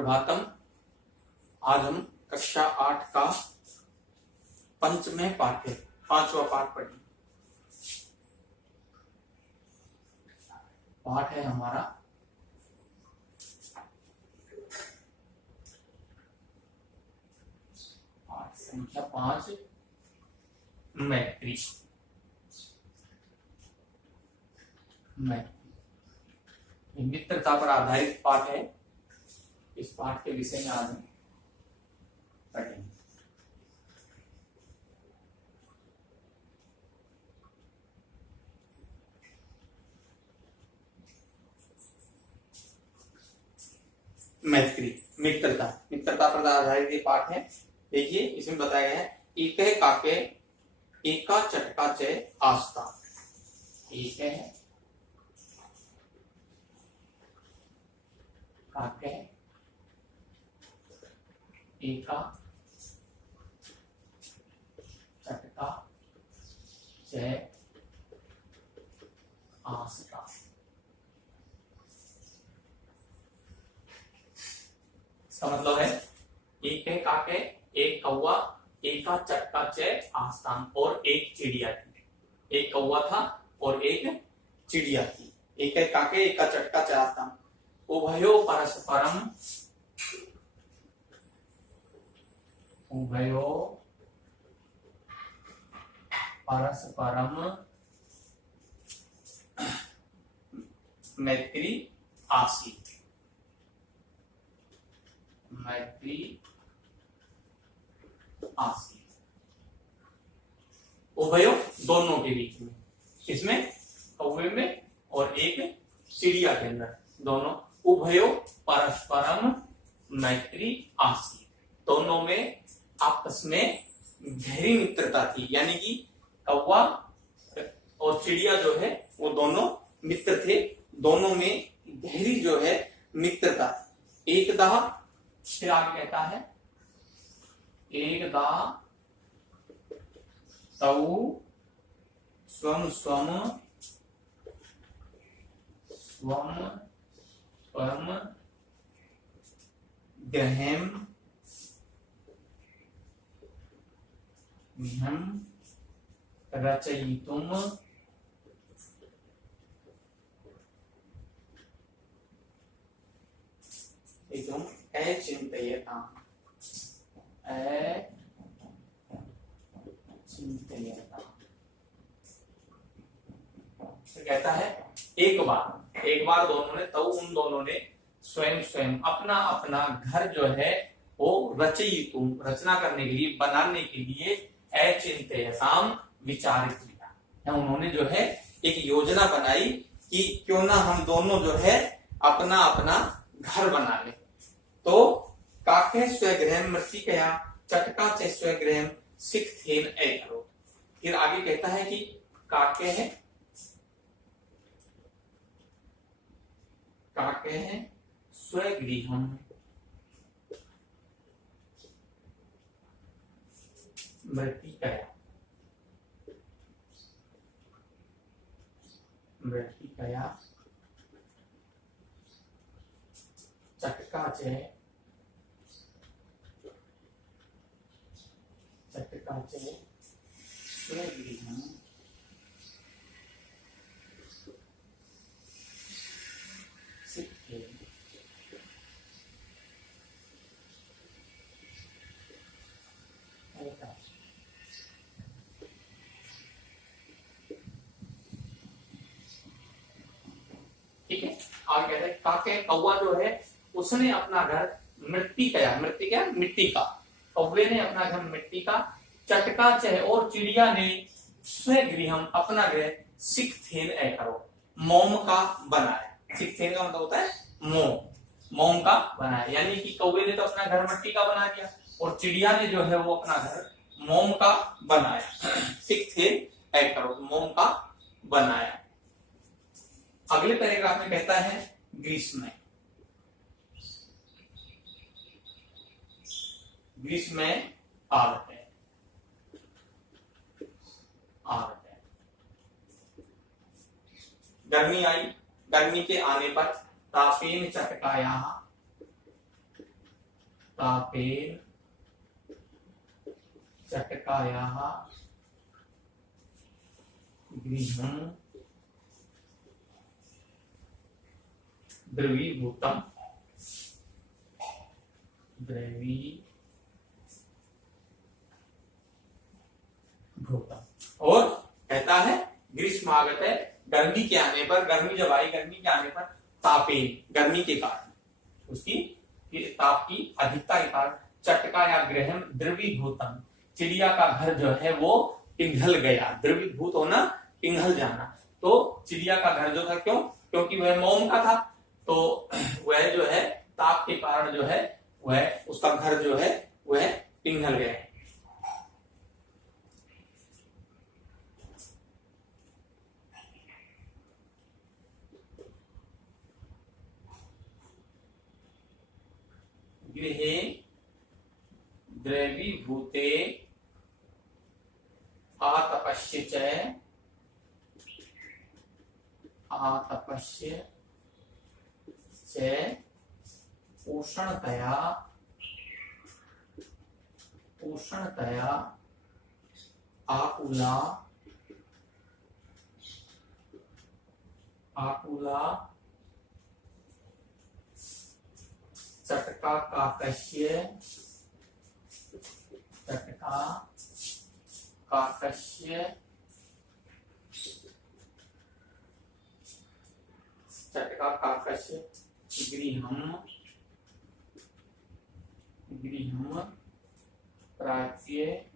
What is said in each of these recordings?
सुप्रभातम। आज हम कक्षा 8 का पंचमें पाठ्य 5वां पाठ पढ़ेंगे। पाठ है हमारा पाठ संख्या 5 मैत्री। मित्रता पर आधारित पाठ है। इस पाठ के विषय में आज हम पढ़ेंगे। मैत्री मित्रता पर आधारित ये पाठ है। देखिए इसमें बताया गया है एके काके एका चटका चे आस्था। एक है काके एका चटका चे आस्था। इसका मतलब है एक है काके एक कौवा एका चटका चे आस्थान और एक चिड़िया थी। एक कौवा था और एक चिड़िया थी। एक है काके एका चटका चे आस्थान उभयो परस्परम मैत्री आसीत। उभयो दोनों के बीच में, इसमें कौवे में और एक चिड़िया के अंदर, दोनों उभयो परस्परम मैत्री आसीत। दोनों में आपस में गहरी मित्रता थी। यानी कि कौवा और चिड़िया जो है वो दोनों मित्र थे। दोनों में गहरी जो है मित्रता। एकदा फिर आगे कहता है एकदा तौ स्वम स्वम गृहं रचयितुम अचिंतयताम्। कहता है एक बार दोनों ने उन दोनों ने स्वयं अपना अपना घर जो है वो रचयितुम रचना करने के लिए, बनाने के लिए अचिंतयताम् विचारित किया। उन्होंने जो है एक योजना बनाई कि क्यों ना हम दोनों जो है अपना अपना घर बना ले। तो काके स्वगृह मृत्तिकया चटका चे स्वगृह सिक्थेन करो। फिर आगे कहता है कि काके है स्वगृहम मृत्तिकया चटका चे स्वगृहम सिक्थेन। ठीक है। आगे कहते हैं काके कौवा जो है उसने अपना घर मिट्टी मिट्टी का, कौवे ने अपना घर मिट्टी का, चटका चह और चिड़िया ने स्वगृहम अपना गृह सिक्थेन करो मोम का बनाया। सिक्थेन का मतलब होता है मोम का बनाया। यानी कि कौवे ने तो अपना घर मिट्टी का बना दिया और चिड़िया ने जो है वो अपना घर मोम का बनाया। सिक्थेन करो मोम का बनाया। अगले पैराग्राफ में कहता है ग्रीष्म आगते गर्मी आई। गर्मी के आने पर तापेन चटकाया तापेन चटकायाः गृहं द्रवीभूतम् और कहता है ग्रीष्म आगत है, गर्मी के आने पर, गर्मी जब आई, गर्मी के आने पर तापेन, गर्मी के कारण, उसकी ताप की अधिकता के कारण, चटका या गृहम द्रवीभूतम, चिड़िया का घर जो है वो पिघल गया। द्रवीभूत होना, पिघल जाना। तो चिड़िया का घर जो था, क्यों? क्योंकि वह मोम का था, तो वह जो है ताप के कारण जो है वह, उसका घर जो है वह पिघल गया। गृहे द्रवीभूते आतपस्य च उष्णतया आकुला चटका काकस्य गृहं प्रार्थयत।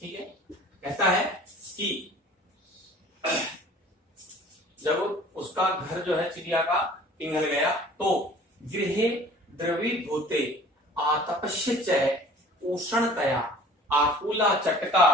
ठीक है, कहता है कि जब उसका घर जो है चिड़िया का पिघल गया, तो गृहे द्रवीभूते आतपस्य च उष्णतया आकुला चटका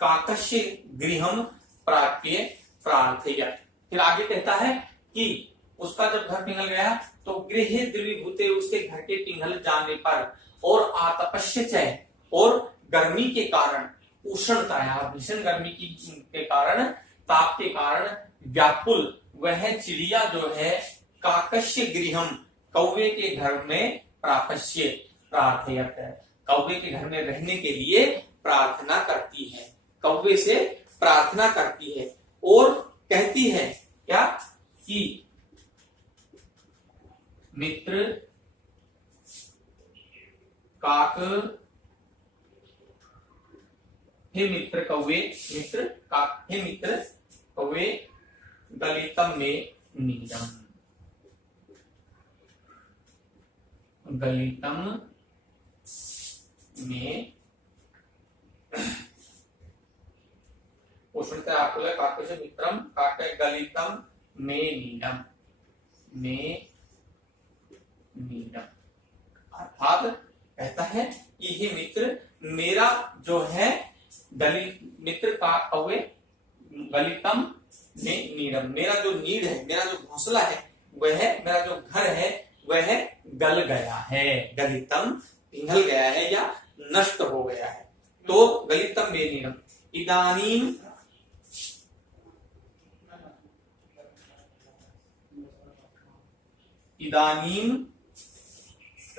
काकस्य गृहम प्राप्य प्रार्थयत। फिर आगे कहता है कि उसका जब घर पिघल गया, तो गृहे द्रवीभूते, उसके घर के पिघल जाने पर, और आतपस्य च, और गर्मी के कारण, उष्णताया, भीषण गर्मी के कारण, ताप के कारण व्याकुल वह चिड़िया जो है काकस्य गृहम, कौवे के घर में प्रापस्य प्रार्थयत, कौवे के घर में रहने के लिए प्रार्थना करती है, कौवे से प्रार्थना करती है। और कहती है क्या कि मित्र काक, हे मित्र कौवे, मित्र काक, हे मित्र कौवे गलितम में नीडम, गलितम में उष्णता आकुल काकस्य मित्रम काक गलितम में नीडम, अर्थात कहता है कि हे मित्र, मेरा जो है मित्र का कौवे गलितम में नीडम, मेरा जो नीड है, मेरा जो घोंसला है, वह, मेरा जो घर है वह गल गया है, गलितम पिघल गया है या नष्ट हो गया है। तो गलितम में नीडम, इदानीम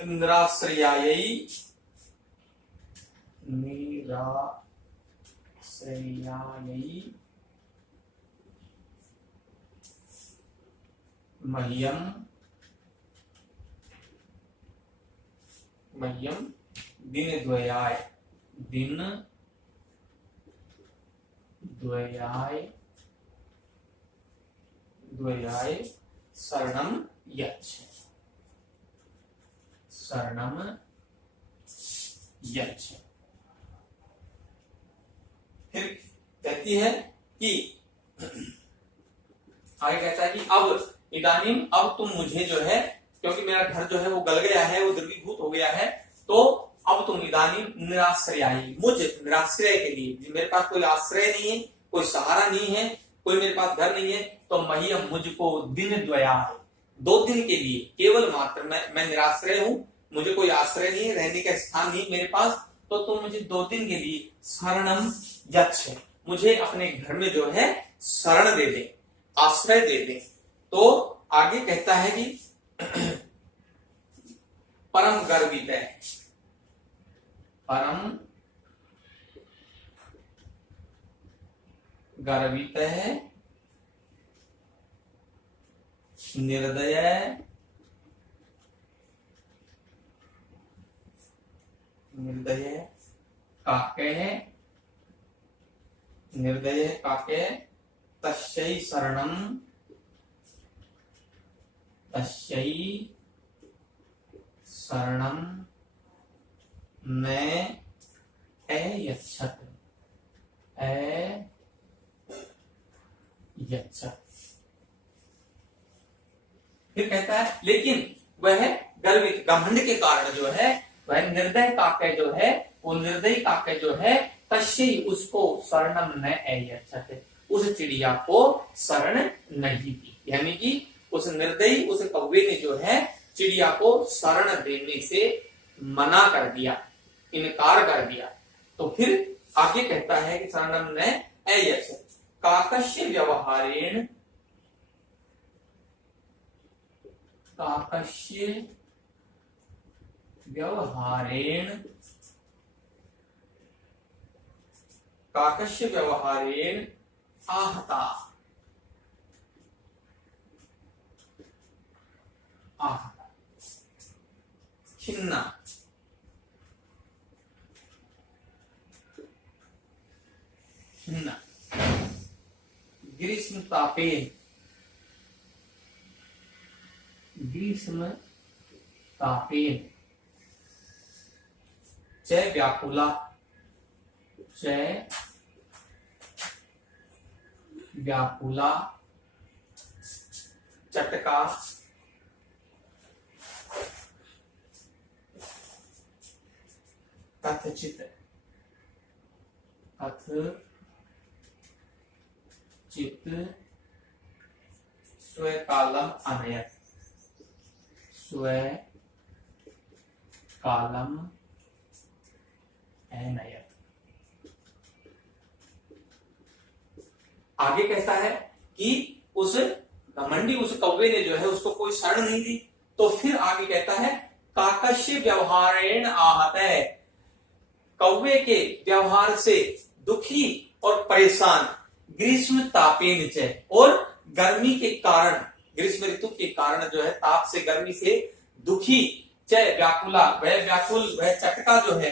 निराश्रयायै मह्यम दिनद्वयाय शरणम यच्छ, फिर कहती है कि आगे कहता है कि अब इदानीम, अब तुम मुझे जो है, क्योंकि मेरा घर जो है वो गल गया है, वो द्रवीभूत हो गया है, तो अब तुम इदानीम निराश्रयाई, मुझ निराश्रय के लिए, मेरे पास कोई आश्रय नहीं है, कोई सहारा नहीं है, कोई मेरे पास घर नहीं है, तो मह्यम, मुझको दिनद्वयाय, 2 दिन के लिए, केवल मात्र मैं निराश्रय हूं, मुझे कोई आश्रय नहीं है, रहने का स्थान नहीं मेरे पास, तो तुम मुझे 2 दिन के लिए शरणम यच्छ, मुझे अपने घर में जो है शरण दे दे, आश्रय दे दे। तो आगे कहता है कि परम गर्वित है, परम गर्वित है, निर्दय निर्दय काके, निर्दय काके तस्यै शरणम, तस्यै शरणम मैं अयच्छत, अयच्छत। फिर कहता है लेकिन वह गर्वित घमंड के कारण जो है, वह निर्दय काके जो है, वो निर्दयी काके जो है तस्यै उसको शरणम न अयच्छत, उस चिड़िया को शरण नहीं दी। यानी कि उस निर्दयी उस कौवे ने जो है चिड़िया को शरण देने से मना कर दिया, इनकार कर दिया। तो फिर आगे कहता है कि शरणम न अयच्छत काकस्य व्यवहारेण, काकस्य व्यवहारेण, काकस्य व्यवहारेण आहता, आहता खिन्ना, खिन्ना ग्रीष्म तापेन, ग्रीष्म तापेन च व्याकुला, च व्याकुला चटका कथचित, कथचित स्वकालम अनयत, स्वकालम अनयत। आगे कहता है कि उस घमंडी उस कौवे ने जो है उसको कोई शरण नहीं दी। तो फिर आगे कहता है काकस्य व्यवहारेण आहतः, कौवे के व्यवहार से दुखी और परेशान, ग्रीष्म तापेन च, और गर्मी के कारण, ग्रीष्म ऋतु के कारण जो है ताप से गर्मी से दुखी, च व्याकुला वह व्याकुल वह चटका जो है,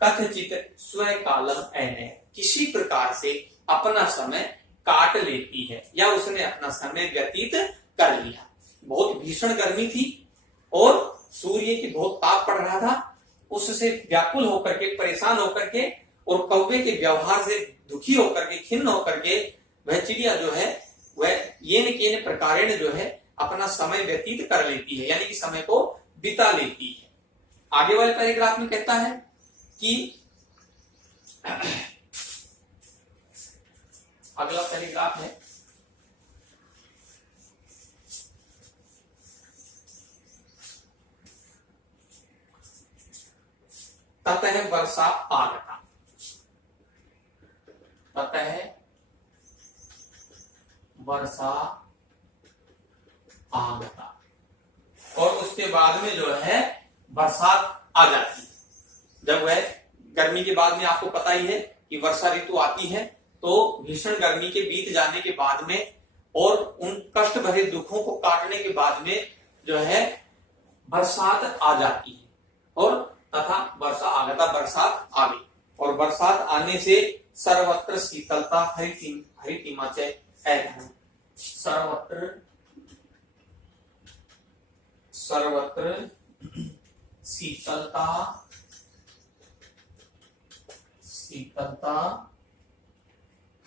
कथचित स्वकालम अनयत किसी प्रकार से अपना समय काट लेती है या उसने अपना समय व्यतीत कर लिया। बहुत भीषण गर्मी थी और सूर्य की बहुत ताप पड़ रहा था, उससे व्याकुल होकर के परेशान होकर के और कौवे के व्यवहार से दुखी होकर के खिन्न होकर के वह चिड़िया जो है वह ये प्रकारेण जो है अपना समय व्यतीत कर लेती है, यानी कि समय को बिता लेती है। आगे वाले पैराग्राफ में कहता है कि अगला पैराग्राफ है ततः वर्षा आगता, ततः वर्षा आगता, और उसके बाद में जो है बरसात आ जाती है। जब वह गर्मी के बाद में आपको पता ही है कि वर्षा ऋतु आती है, तो भीषण गर्मी के बीत जाने के बाद में और उन कष्ट भरे दुखों को काटने के बाद में जो है बरसात आ जाती है। और तथा वर्षा आगता, बरसात आ गई, और बरसात आने से सर्वत्र शीतलता हरितिमा च ऐधन, सर्वत्र सर्वत्र शीतलता शीतलता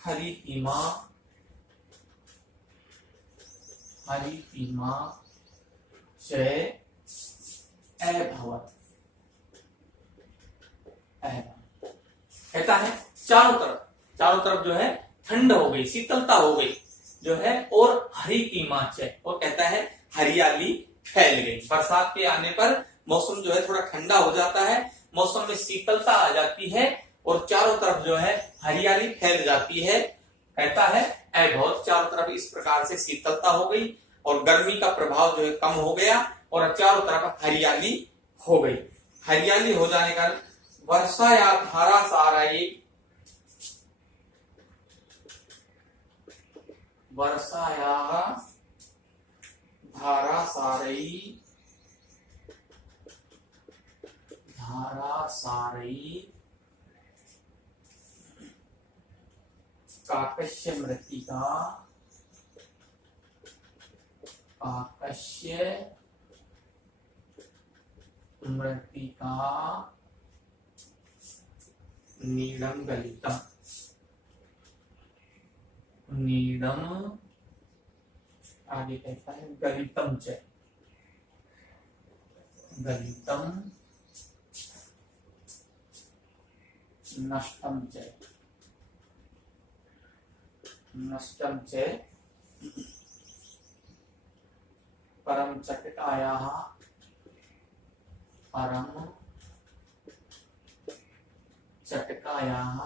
हरितिमा च अभवत्। कहता है चारों तरफ जो है ठंड हो गई, शीतलता हो गई जो है, और हरितिमा च, और कहता है हरियाली फैल गई। बरसात के आने पर मौसम जो है थोड़ा ठंडा हो जाता है, मौसम में शीतलता आ जाती है और चारों तरफ जो है हरियाली फैल जाती है। कहता है ऐ बहुत, चारों तरफ इस प्रकार से शीतलता हो गई और गर्मी का प्रभाव जो है कम हो गया और चारों तरफ हरियाली हो गई। हरियाली हो जाने का वर्षा या धारा साराई, वर्षा या धारा सारई, धारा सारई काकस्य मृत्तिका, काकस्य मृत्तिका नीडम गलितम, नीडम आगे कहता है गलितम च, गलितम नष्टम च, नष्टम च परम चटकायाः, परम चटकायाः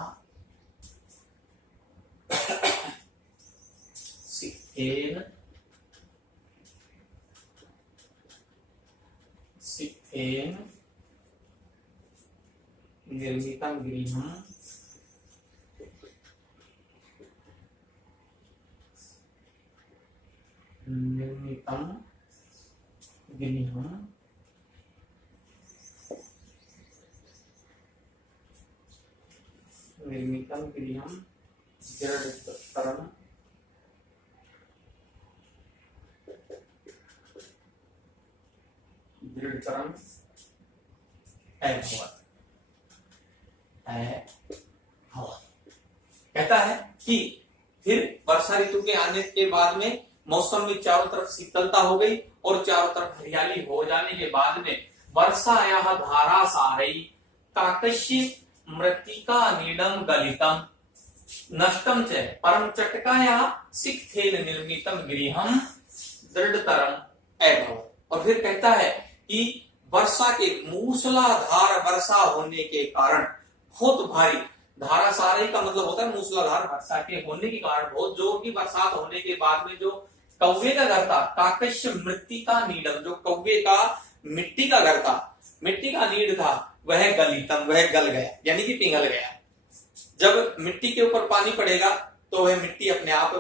सिक्थेन, सिक्थेन निर्मितं गृहं, निर्मितं गृहं निर्मितं गृहं दृढतरं, दृढतरं अभवत्, कहता है कि फिर वर्षा ऋतु के आने के बाद में मौसम में चारों तरफ शीतलता हो गई और चारों तरफ हरियाली हो जाने के बाद में वर्षायाः धारा सारई काकस्य मृत्तिका नीडम गलितम नष्टम च परम चटकायाः सिक्थेन निर्मितम गृहं दृढ़तरम अभवत्। और फिर कहता है कि वर्षा के मूसलाधार वर्षा होने के कारण बहुत भारी, धारा सारई का मतलब होता है मूसलाधार वर्षा के होने के कारण बहुत जोर की बरसात होने के बाद में जो कौवे का घर था, काकस्य मृत्तिका नीडम, जो कौवे का मिट्टी का घर था, मिट्टी का नीड था, वह गलितम, वह गल गया, यानी कि पिघल गया। जब मिट्टी के ऊपर पानी पड़ेगा तो वह मिट्टी अपने आप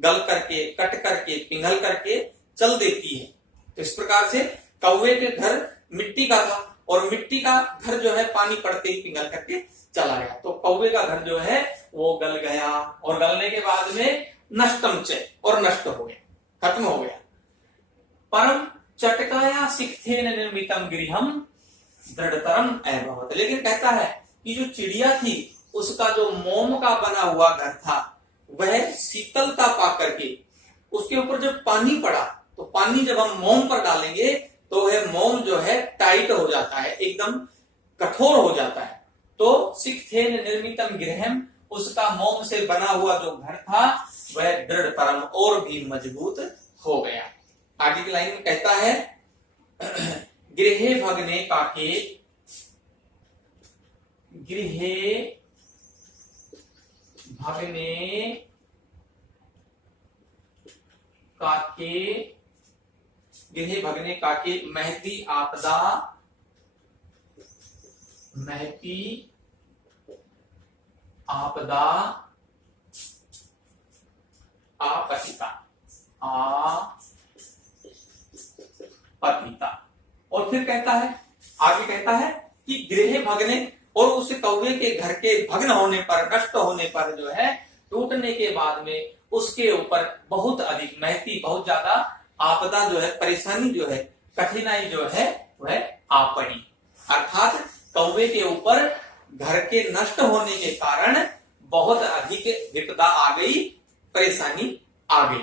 गल करके, कट करके, पिघल करके चल देती है। तो इस प्रकार से कौवे के घर मिट्टी का था और मिट्टी का घर जो है पानी पड़ते ही पिघल करके चला गया, तो कौवे का घर जो है वो गल गया और गलने के बाद में नष्टम च, और नष्ट हो गया, खत्म हो गया। परम चटकाया सिक्थेन निर्मितम गृहं दृढ़तरम अभवत्। लेकिन कहता है कि जो चिड़िया थी उसका जो मोम का बना हुआ घर था वह शीतलता पा करके उसके ऊपर जब पानी पड़ा तो पानी जब हम मोम पर डालेंगे तो वह मोम जो है टाइट हो जाता है, एकदम कठोर हो जाता है। तो सिक्थेन निर्मितम गृहं, उसका मोम से बना हुआ जो घर था वह दृढ़तरम और भी मजबूत हो गया। आगे की लाइन में कहता है गृहे भगने काके, गृहे भगने काके, गृहे भगने काके महती आपदा, महती आपदा आपतिता, आपतिता। और फिर कहता है, आगे कहता है कि गृह भगने, और उस कौवे के घर के भग्न होने पर, नष्ट होने पर जो है, टूटने के बाद में उसके ऊपर बहुत अधिक महती, बहुत ज्यादा आपदा जो है, परेशानी जो है, कठिनाई जो है वह आ पड़ी। अर्थात कौवे के ऊपर घर के नष्ट होने के कारण बहुत अधिक विपदा आ गई, परेशानी आ गई।